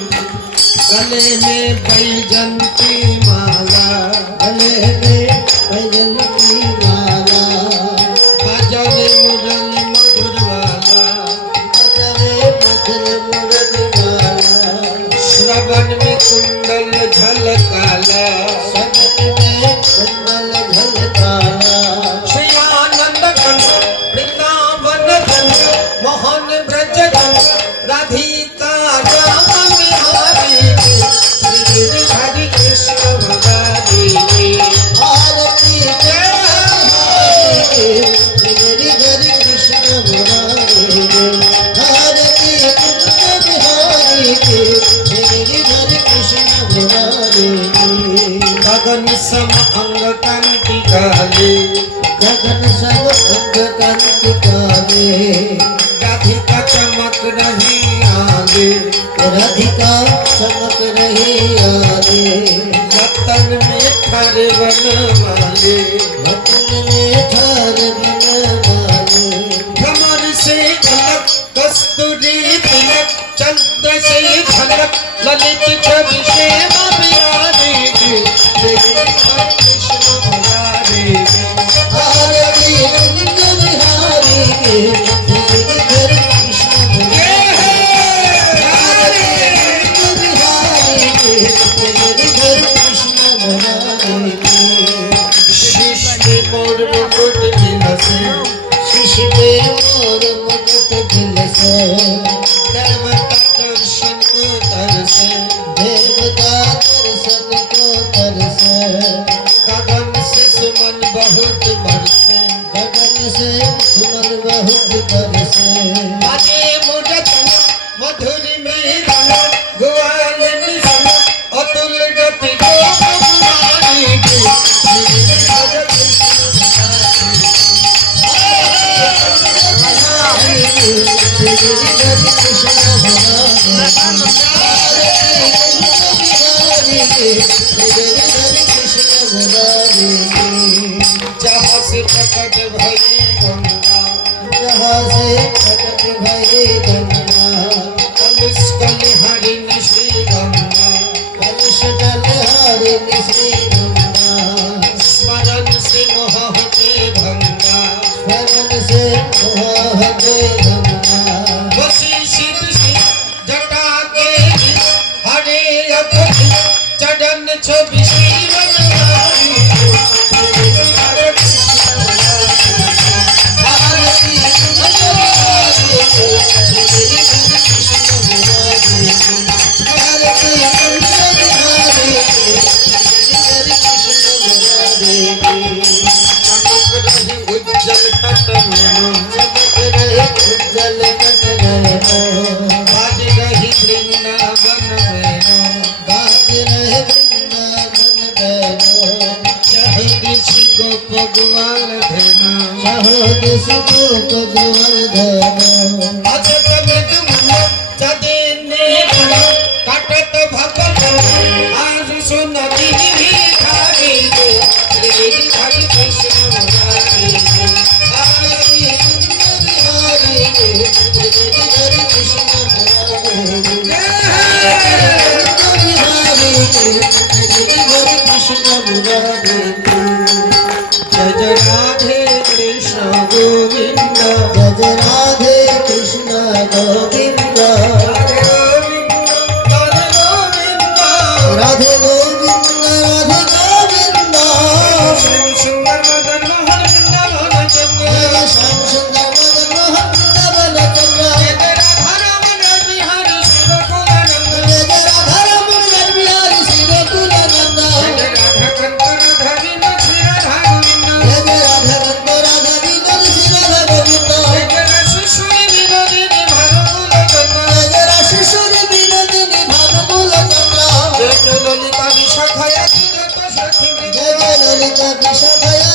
गले में बैजंती माला गले में भजन कुंडल झलकाला सगन में कुंडल झलकाला श्रीआनंद कंठ वृंदावन कंठ मोहन ब्रज कंठ राधिका राम बिहारी श्री गिरिधर कृष्ण मुरारी की आरती जय हरि गिरिधर कृष्ण मुरारे आरती कुंज बिहारी कांति राधिका चमक रही आगे। राधिका चमक रही आगे। रतन में ठरे वन वाले। वतन में ठार बन वाले। भ्रमर से झलक कस्तूरी तिलक चंद्र से झलक ललित छवि মোর মুকুট দিলসে শিশিতে शरण પગવાલ ધેનો સહદ સુદુ પગવાલ ધેનો અજત কৃষ্ণ গোবিন্দ। জয় চলে যাবি সবাই